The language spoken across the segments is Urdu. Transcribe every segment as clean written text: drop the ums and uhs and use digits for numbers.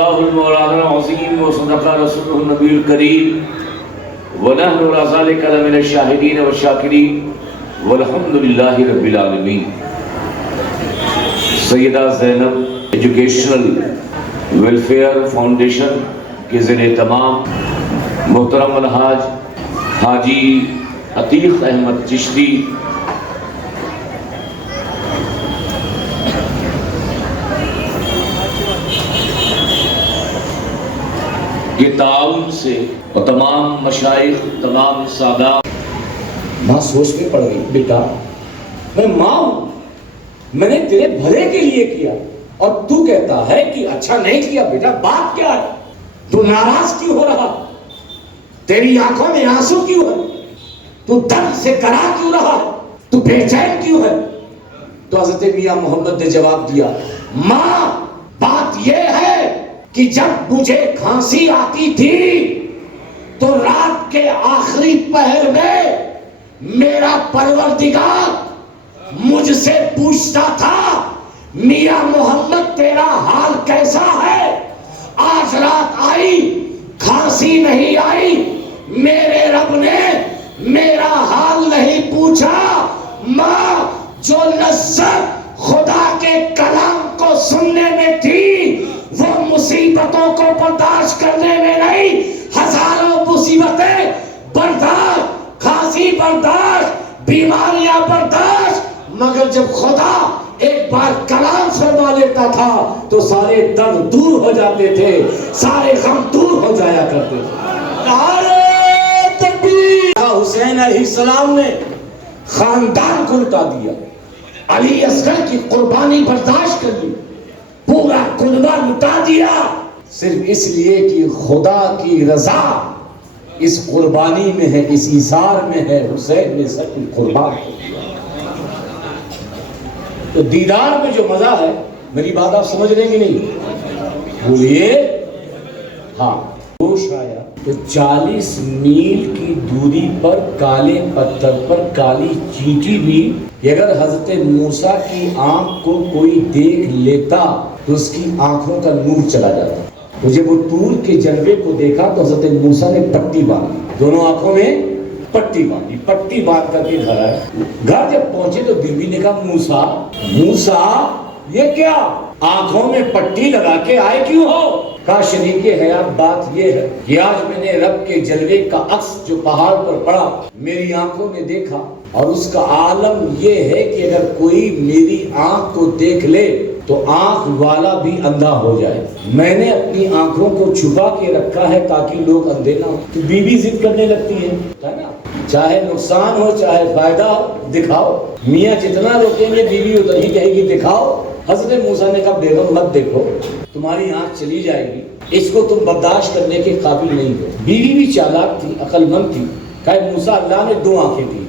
اللہ المولانا العظیم وصدق رسولہ النبی الکریم ونحن على ذلك لمن الشاہدین والشاکرین والحمد للہ رب العالمین۔ سیدہ زینب ایجوکیشنل ویلفیئر فاؤنڈیشن کے زیر اہتمام محترم الحاج حاجی عتیق احمد چشتی کے تعاون سے اور تمام مشائخ، تمام سادات۔ ماں سوچ میں پڑ گئی، بیٹا میں ماں ہوں، میں نے تیرے بھلے کے لیے کیا اور تو کہتا ہے کہ اچھا نہیں کیا۔ بیٹا بات کیا ہے؟ تو ناراض کیوں ہو رہا؟ تیری آنکھوں میں آنسو کیوں ہے؟ تو درد سے کرا کیوں رہا ہے؟ تو بے چین کیوں ہے؟ تو حضرت میاں محمد نے جواب دیا، ماں بات یہ ہے کہ جب مجھے کھانسی آتی تھی تو رات کے آخری پہر میں میرا پروردگار مجھ سے پوچھتا تھا، میاں محمد تیرا حال کیسا ہے؟ آج رات آئی، کھانسی نہیں آئی، میرے رب نے میرا حال نہیں پوچھا۔ ماں جو لذت خدا کے کلام کو سننے میں تھی وہ مصیبتوں کو برداشت کرنے میں نہیں۔ ہزاروں مصیبتیں برداشت، کھانسی برداشت، بیماریاں برداشت، مگر جب خدا ایک بار کلام فرما لیتا تھا تو سارے درد دور ہو جاتے تھے، سارے غم دور ہو جایا کرتے تھے۔ نعرہ تکبیر! حسین علیہ السلام نے خاندان کو لٹا دیا، علی اصغر کی قربانی برداشت کر لی، پورا کنبہ لٹا دیا، صرف اس لیے کہ خدا کی رضا اس قربانی میں ہے، اس ایثار میں ہے۔ حسین نے سب کی قربان کر دیا۔ تو دیدار میں جو مزہ ہے، میری بات آپ سمجھ رہے کہ نہیں؟ بولیے ہاں۔ ہوش آیا تو 40 میل کی دوری پر کالے پتھر پر کالی چینٹی بھی کہ اگر حضرت موسیٰ کی آنکھ کو کوئی دیکھ لیتا تو اس کی آنکھوں کا نور چلا جاتا۔ تو جب وہ طور کے جلوے کو دیکھا تو حضرت موسیٰ نے پٹی باندھی، دونوں آنکھوں میں پٹی باندھی، پٹی باندھ کر کے گھر آئے۔ گھر جب پہنچے تو بیوی نے کہا، موسیٰ یہ کیا آنکھوں میں پٹی لگا کے آئے کیوں ہو؟ کہا شریک حیات بات یہ ہے کہ آج میں نے رب کے جلوے کا عکس جو پہاڑ پر پڑا میری آنکھوں نے دیکھا، اور اس کا عالم یہ ہے کہ اگر کوئی میری آنکھ کو دیکھ لے تو آنکھ والا بھی اندھا ہو جائے۔ میں نے اپنی آنکھوں کو چھپا کے رکھا ہے تاکہ لوگ اندھے نہ ہو۔ تو بیوی ضد کرنے لگتی ہے نا، چاہے نقصان ہو چاہے فائدہ ہو، دکھاؤ۔ میاں جتنا روکیں گے بیوی اتنا ہی کہے گی دکھاؤ۔ حضرت موسیٰ نے کہا بیگم مت دیکھو، تمہاری آنکھ چلی جائے گی، اس کو تم برداشت کرنے کے قابل نہیں ہو۔ بیوی بھی چالاک تھی، عقل مند تھی، کہا موسیٰ اللہ نے 2 آنکھیں دی،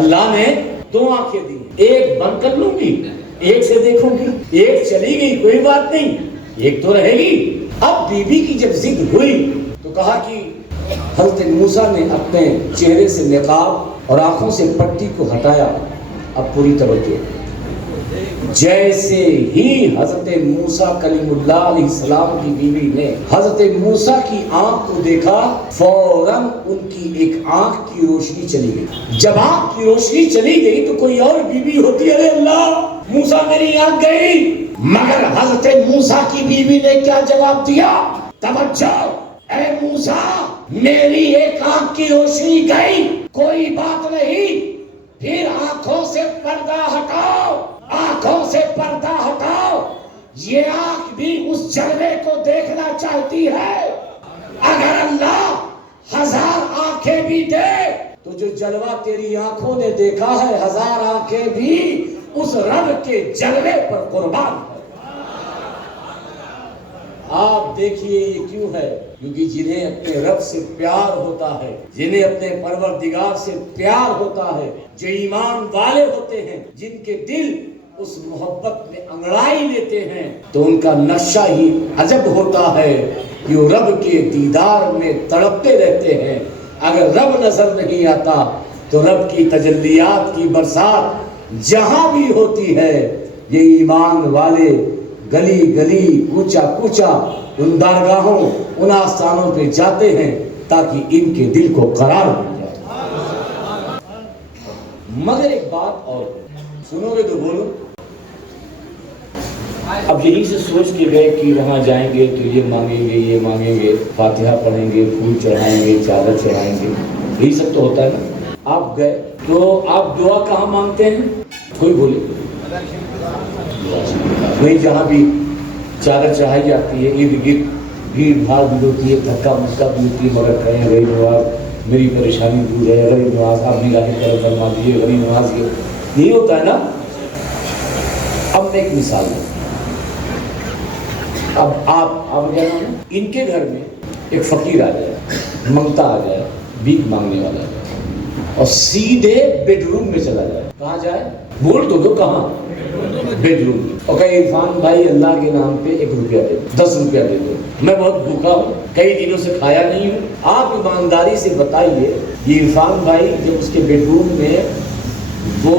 اللہ نے 2 آنکھیں دی، ایک بند کر لوں گی، ایک سے دیکھوں گی، ایک چلی گئی کوئی بات نہیں، ایک تو رہے گی۔ اب بیوی کی جب ضد ہوئی تو کہا کہ حضرت موسیٰ نے اپنے چہرے سے نقاب اور آنکھوں سے پٹی کو ہٹایا۔ اب پوری توجہ، جیسے ہی حضرت موسیٰ کلیم اللہ علیہ السلام کی بیوی نے حضرت موسیٰ کی آنکھ کو دیکھا، فوراً ان کی ایک آنکھ کی روشنی چلی گئی۔ جب آنکھ کی روشنی چلی گئی تو کوئی اور بیوی ہوتی، ارے اللہ موسیٰ میری آنکھ گئی، مگر حضرت موسیٰ کی بیوی نے کیا جواب دیا؟ توجہ، اے موسیٰ میری ایک آنکھ کی روشنی گئی، کوئی بات نہیں، پھر آنکھوں سے پردہ ہٹاؤ، آنکھوں سے پردہ ہٹاؤ۔ یہ آنکھ بھی اس جلوے کو دیکھنا چاہتی ہے۔ اگر اللہ 1000 آنکھیں بھی دے تو جو جلوہ تیری آنکھوں نے دیکھا ہے 1000 آنکھیں بھی اس رب کے جلوے پر قربان ہے۔ آپ دیکھیے یہ کیوں ہے؟ کیونکہ جنہیں اپنے رب سے پیار ہوتا ہے، جنہیں اپنے پروردگار سے پیار ہوتا ہے، جو ایمان والے ہوتے ہیں، جن کے دل اس محبت میں انگڑائی لیتے ہیں، تو ان کا نقشہ ہی عجب ہوتا ہے کہ وہ رب کے دیدار میں تڑپتے رہتے ہیں۔ اگر رب نظر نہیں آتا تو رب کی تجلیات کی برسات جہاں بھی ہوتی ہے، یہ ایمان والے گلی گلی کوچا کوچا ان درگاہوں ان آستانوں پہ جاتے ہیں تاکہ ان کے دل کو قرار مل جائے۔ مگر ایک بات اور سنو گے تو بولو۔ اب یہیں سے سوچ کے گئے کہ وہاں جائیں گے تو یہ مانگیں گے یہ مانگیں گے، فاتحہ پڑھیں گے، پھول چڑھائیں گے، چادر چڑھائیں گے، یہی سب تو ہوتا ہے نا۔ آپ گئے تو آپ دعا کہاں مانگتے ہیں؟ کوئی بولے وہیں جہاں بھی چادر چڑھائی جاتی ہے، ارد گرد بھیڑ بھاڑ بھی ہوتی ہے، دھکا مچکا بھی ہوتی ہے، مگر کہیں غریب نواز میری پریشانی دور ہے، غریب نواز آپ نگاہ کرم فرما دیجیے، غریب نواز یہی ہوتا ہے نا۔ اب میں ایک مثال دوں، اب آپ ان کے گھر میں ایک فقیر آ جائے، منگتا آ جائے، بھیک مانگنے والا ہے، اور سیدھے بیڈ روم میں چلا جائے۔ کہاں جائے؟ بول تو دو کہاں؟ بیڈ روم میں، اور کہے عرفان بھائی اللہ کے نام پہ 1 روپیہ دے دو، 10 روپیہ دے دو، میں بہت بھوکا ہوں، کئی دنوں سے کھایا نہیں ہوں۔ آپ ایمانداری سے بتائیے یہ عرفان بھائی جب اس کے بیڈ روم میں وہ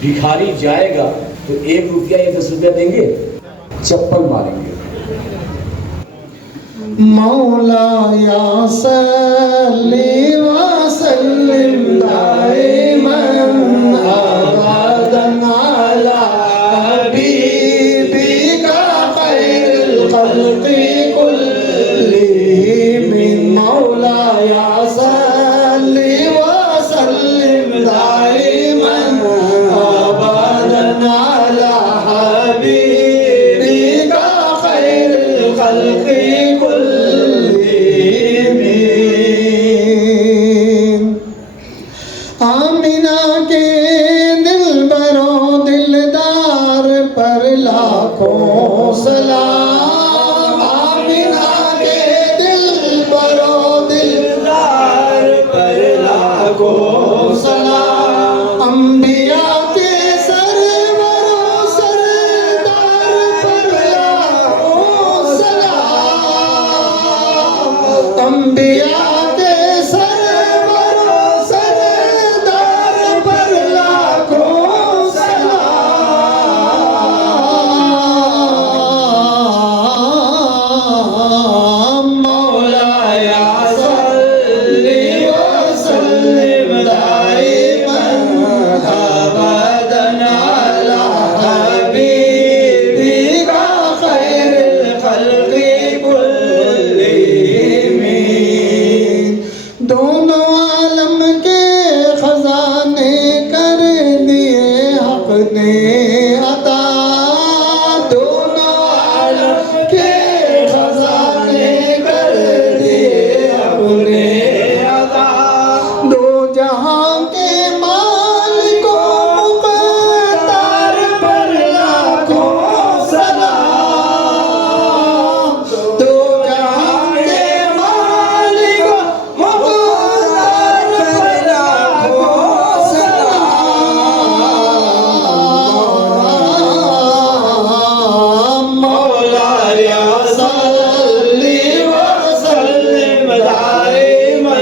بھکاری جائے گا تو 1 روپیہ یا 10 روپیہ دیں گے؟ چپل ماریں گے۔ مولا یا صلی وسلم دائما ابدا علی حبیبک خیر الخلق کلہم۔ مولا یا صلی وسلم دائما ابدا علی حبیبک خیر الخلق آمینہ کے دل برو دلدار پر لاکھوں سلام۔ آمینہ کے دل برو دلدار پر لاکھوں سلام۔ انبیاء کے سرور و سردار پر لاکھوں سلام۔ انبیاء کے سرور و سردار پر لاکھوں سلام۔ مولا یا صلی وسلم دائما ابدا علی حبیبک خیر الخلق کلہم۔ دونوں عالم کے خزانے کر دیے حق نے عطا۔ دونوں عالم کے خزانے کر دیے حق نے عطا۔ دو جہاں کے مالک و مختار پر لاکھوں سلام۔ دو جہاں کے مالک و مختار پر لاکھوں سلام۔ مولا یا صلی وسلم دائما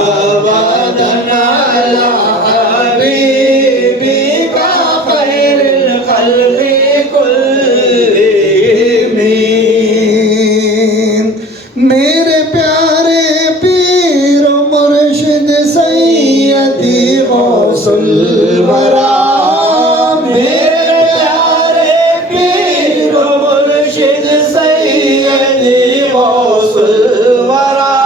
ابدا علی حبیبک خیر الخلق کلہم۔ میرے پیارے پیر و مرشد سیدی غوث الورا۔ میرے پیارے پیر و مرشد سیدی غوث الورا۔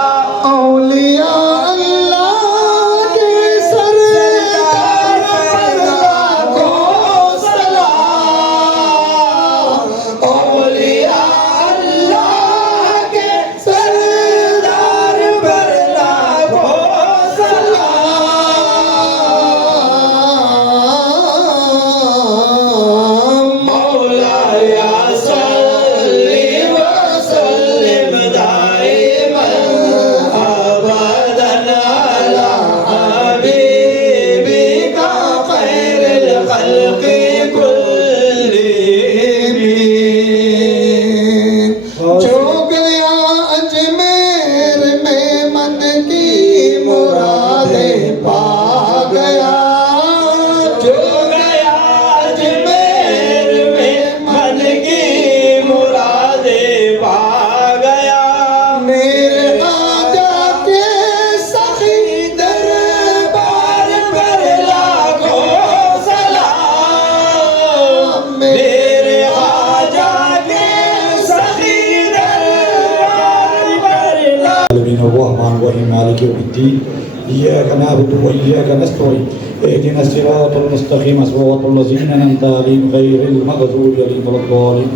الرحمن الرحيم مالك يوم الدين إياك نعبد وإياك نستعين اهدنا الصراط المستقيم صراط الذين أنعمت عليهم غير المغضوب عليهم ولا الضالين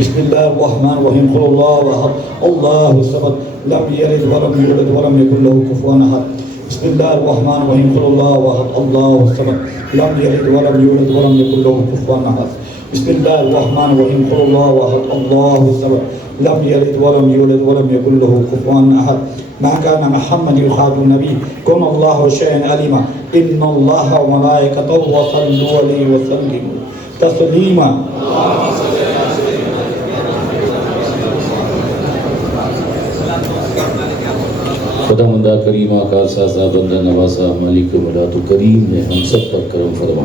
بسم الله الرحمن الرحيم قل الله أحد الله الصمد لم يلد ولم يولد ولم يكن له كفوا أحد بسم الله الرحمن الرحيم قل الله أحد الله الصمد لم يلد ولم يولد ولم يكن له كفوا أحد بسم الله الرحمن الرحيم قل الله أحد الله الصمد لم يلد ولم يولد ولم يكن له كفوا أحد ما كان محمد يخاطب النبي كن الله شيئا عليما إن الله وملائكته وصلوا عليه وسلموا تسليما خدا مندہ کریم آقا سازا بندہ نوازا مالک مولا تو کریم ہے ہم سب پر کرم فرما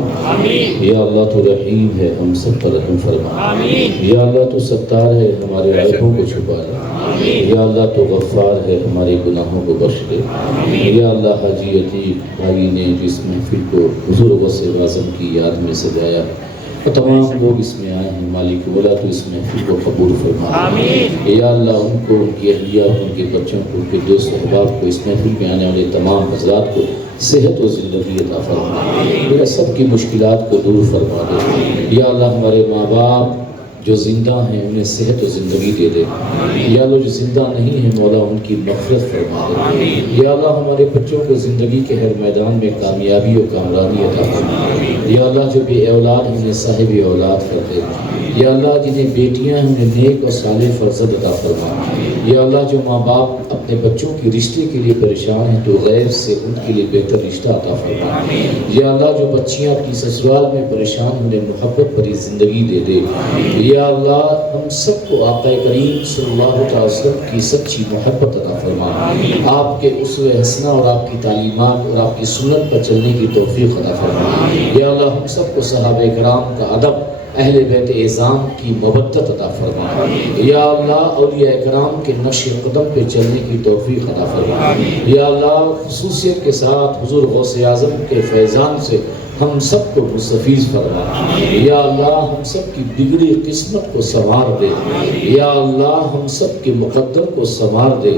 یا اللہ تو رحیم ہے ہم سب پر رحم فرما یا اللہ تو ستار ہے ہمارے عیبوں کو چھپا دے یا اللہ تو غفار ہے ہمارے گناہوں کو بخش دے یا اللہ حاجی عتیق بھائی نے جس محفل کو حضور غوث اعظم کی یاد میں سجایا اور تمام لوگ اس میں آئے ہیں مالک مولا تو اس محفل کو قبول فرما یا اللہ ان کو ان کی اہلیہ ان کے بچوں کو ان کے دوست احباب کو اس محفل میں آنے والے تمام حضرات کو صحت و زندگی عطا فرما یا سب کی مشکلات کو دور فرما دے یا اللہ ہمارے ماں باپ جو زندہ ہیں انہیں صحت و زندگی دے دے یا اللہ جو زندہ نہیں ہیں مولا ان کی مغفرت فرما دے یا اللہ ہمارے بچوں کو زندگی کے ہر میدان میں کامیابی و کامرانی عطا فرما یا اللہ جو بے اولاد ہیں انہیں صاحب اولاد کر دے یا اللہ جنہیں بیٹیاں ہیں انہیں نیک اور صالح فرزند عطا فرما یا اللہ جو ماں باپ اپنے بچوں کی رشتے کے لیے پریشان ہیں تو غیر سے ان کے لیے بہتر رشتہ عطا فرما یا اللہ جو بچیاں اپنی سسرال میں پریشان ہیں انہیں محبت بھری زندگی دے دے یا اللہ ہم سب کو آقا کریم صلی اللہ علیہ وسلم کی سچی محبت عطا فرما آپ کے اسوہ حسنہ اور آپ کی تعلیمات اور آپ کی سنت پر چلنے کی توفیق عطا فرما یا اللہ ہم سب کو صحابہ کرام کا ادب اہل بیت اعظام کی مودت عطا فرما یا اللہ اولیاء کرام کے نقش قدم پہ چلنے کی توفیق عطا فرما یا اللہ خصوصیت کے ساتھ حضور غوث اعظم کے فیضان سے ہم سب کو مستفیض فرما یا اللہ ہم سب کی بگڑی قسمت کو سنوار دے یا اللہ ہم سب کے مقدر کو سنوار دے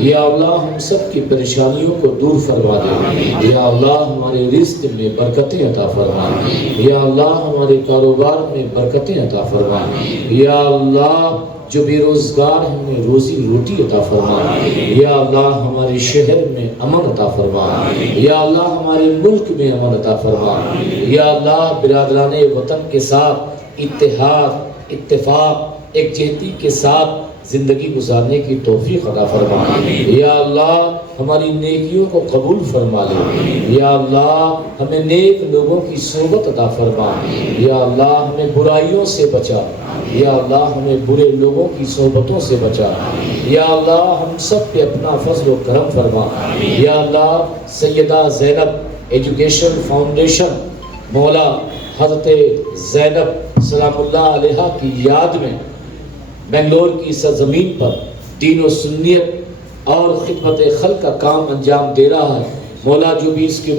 یا اللہ ہم سب کی پریشانیوں کو دور فرما دے یا اللہ ہمارے رزق میں برکتیں عطا فرما یا اللہ ہمارے کاروبار میں برکتیں عطا فرما یا اللہ جو بے روزگار ہیں انہیں روزی روٹی عطا فرما یا اللہ ہمارے شہر میں امن عطا فرما یا اللہ ہمارے ملک میں امن عطا فرما یا اللہ برادران وطن کے ساتھ اتحاد اتفاق یکجہتی کے ساتھ زندگی گزارنے کی توفیق عطا فرما یا اللہ ہماری نیکیوں کو قبول فرما لے یا اللہ ہمیں نیک لوگوں کی صحبت عطا فرما یا اللہ ہمیں برائیوں سے بچا یا اللہ ہمیں برے لوگوں کی صحبتوں سے بچا یا اللہ ہم سب پہ اپنا فضل و کرم فرما یا اللہ سیدہ زینب ایجوکیشن فاؤنڈیشن مولا حضرت زینب سلام اللہ علیہ کی یاد میں بنگلور کی سرزمین پر دین و سنیت اور خدمت خلق کا کام انجام دے رہا ہے مولا جو بھی اس کے